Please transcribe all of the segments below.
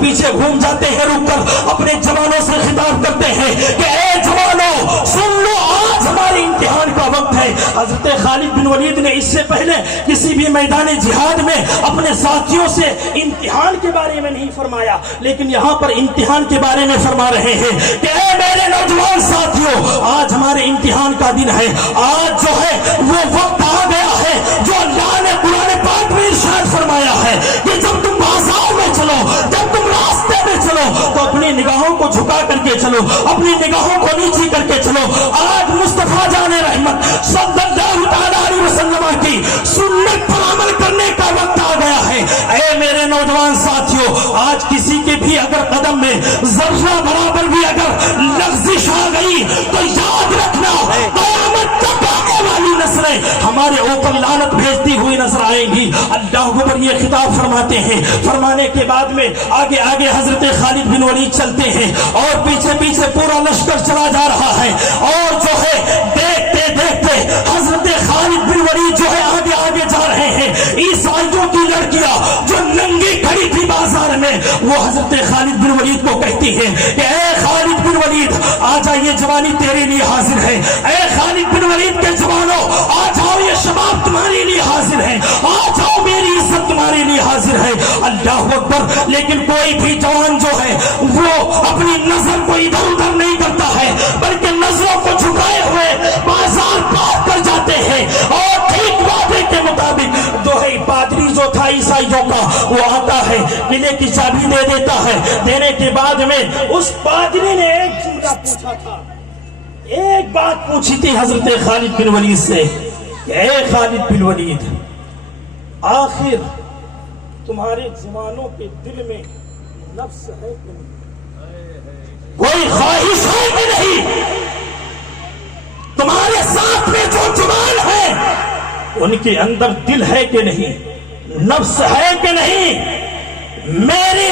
پیچھے گھوم جاتے ہیں، رک کر اپنے جوانوں سے خطاب کرتے ہیں کہ اے جوانوں سن لو، آج ہمارے امتحان کا وقت ہے۔ حضرت خالد بن ولید نے اس سے پہلے کسی بھی میدان جہاد میں اپنے ساتھیوں سے امتحان کے بارے میں نہیں فرمایا، لیکن یہاں پر امتحان کے بارے میں فرما رہے ہیں کہ اے میرے نوجوان ساتھیوں، آج ہمارے امتحان کا دن ہے۔ آج جو ہے وہ وقت آ گیا ہے جو اللہ نے قرآن پاک میں ارشاد فرمایا ہے کہ جب تم بازار میں چلو، جب تم راستے میں چلو تو اپنی نگاہوں کو جھکا کر کے چلو، اپنی نگاہوں کو نیچی کر کے چلو۔ آج مصطفیٰ جان رحمت صلی اللہ تعالیٰ علیہ وسلم کی سنت پر عمل کرنے کا وقت آ گیا ہے۔ اے میرے نوجوان ساتھیوں، آج کسی کے بھی اگر قدم میں ذرہ برابر بھی اگر لغزش آ گئی تو یاد رکھنا، قیامت تک آنے والی نسلیں ہمارے اوپر لعنت بھیجتی ہوئی نظر آئیں گی۔ اللہ پر یہ خطاب فرماتے ہیں، فرمانے کے بعد میں آگے آگے حضرت خالد بن ولید چلتے ہیں اور پیچھے پیچھے پورا لشکر چلا جا رہا ہے، اور جو ہے دیکھتے دیکھتے حضرت خالد بن ولید جو ہے آگے آگے جا رہے ہیں۔ عیسائیوں کی لڑکیاں جو ننگی کھڑی تھی بازار میں، وہ حضرت خالد بن ولید کو کہتی ہیں کہ اے خالد بن ولید آ جا، یہ جوانی تیرے لیے حاضر ہے۔ اے خالد بن ولید کے جوانوں آ جاؤ، یہ شباب تمہارے لیے حاضر ہے، آ جاؤ، میری عزت تمہارے لیے حاضر ہے۔ اللہ اکبر! لیکن کوئی بھی جوان جو ہے وہ اپنی نظر کو ادھر ادھر نہیں کرتا ہے، بلکہ نظروں کو جھکائے ہوئے بازار پار کر جاتے ہیں، اور ٹھیک وعدے کے مطابق جو ہے پادری جو تھا عیسائیوں کا، وہ آتا ہے، قلعے کی چابی دے دیتا ہے۔ دینے کے بعد میں اس پادری نے ایک جملہ پوچھا تھا، ایک بات پوچھی تھی حضرت خالد بن ولید سے کہ اے خالد بن ولید، آخر تمہارے جوانوں کے دل میں نفس ہے کہ نہیں، کوئی خواہش ہے کہ نہیں، تمہارے ساتھ میں جو جوان ہیں ان کے اندر دل ہے کہ نہیں، نفس ہے کہ نہیں۔ میرے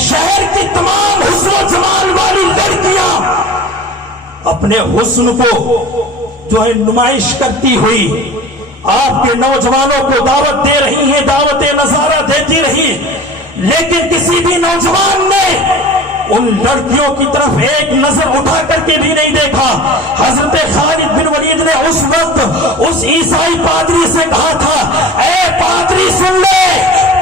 شہر کی تمام حسن و جمال والی لڑکیاں اپنے حسن کو جو ہے نمائش کرتی ہوئی آپ کے نوجوانوں کو دعوت دے رہی ہیں، دعوت نظارہ دیتی رہی، لیکن کسی بھی نوجوان نے ان لڑکیوں کی طرف ایک نظر اٹھا کر کے بھی نہیں دیکھا۔ حضرت خالد بن ولید نے اس وقت اس عیسائی پادری سے کہا تھا، اے پادری سن لے،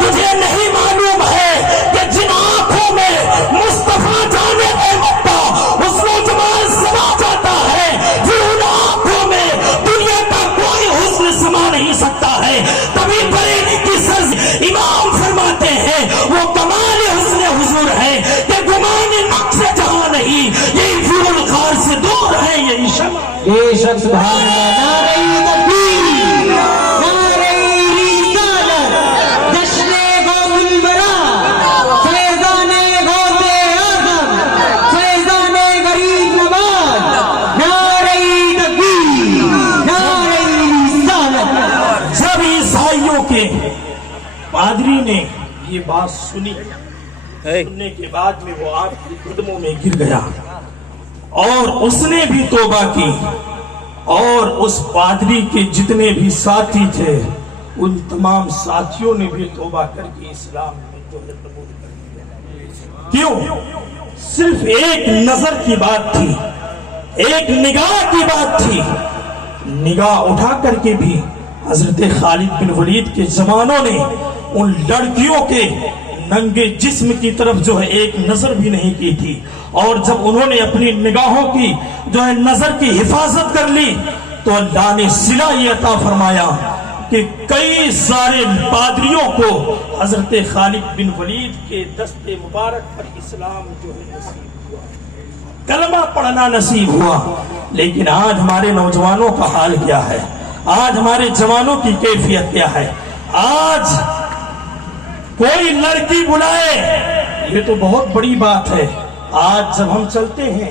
تجھے نہیں معلوم ہے کہ جن آنکھوں میں مصطفیٰ جان رحمت کا حسن و جمال سما جاتا ہے، پھر ان آنکھوں میں دنیا کا کوئی حسن سما نہیں سکتا ہے۔ تبھی بریلی کی سرز امام فرماتے ہیں وہ کمال حسن حضور ہے کہ گمان نقص جہاں نہیں، یہ فضول خار سے دور ہے، یہ شمع بے شک سبحان اللہ۔ نعرہ تکبیر، نعرہ رسالت، جشن غوث الورا، فیضان غوث اعظم، فیضان غریب نواز، نعرہ تکبیر، نعرہ رسالت۔ جب عیسائیوں کے پادری نے یہ بات سنی، سننے کے بعد میں وہ آپ کے قدموں میں گر گیا اور اس نے بھی توبہ کی، اور اس پادری کے جتنے بھی ساتھی تھے ان تمام ساتھیوں نے بھی توبہ کر کے اسلام میں جو ہے قبول کر لیا۔ کیوں؟ صرف ایک نظر کی بات تھی، ایک نگاہ کی بات تھی۔ نگاہ اٹھا کر کے بھی حضرت خالد بن ولید کے جوانوں نے ان لڑکیوں کے ننگے جسم کی طرف جو ہے ایک نظر بھی نہیں کی تھی، اور جب انہوں نے اپنی نگاہوں کی جو ہے نظر کی حفاظت کر لی تو اللہ نے صلہ یہ عطا فرمایا کہ کئی سارے پادریوں کو حضرت خالد بن ولید کے دست مبارک پر اسلام جو ہے نصیب ہوا، کلمہ پڑھنا نصیب ہوا۔ لیکن آج ہمارے نوجوانوں کا حال کیا ہے؟ آج ہمارے جوانوں کی کیفیت کیا ہے؟ آج کوئی لڑکی بلائے یہ تو بہت بڑی بات ہے، آج جب ہم چلتے ہیں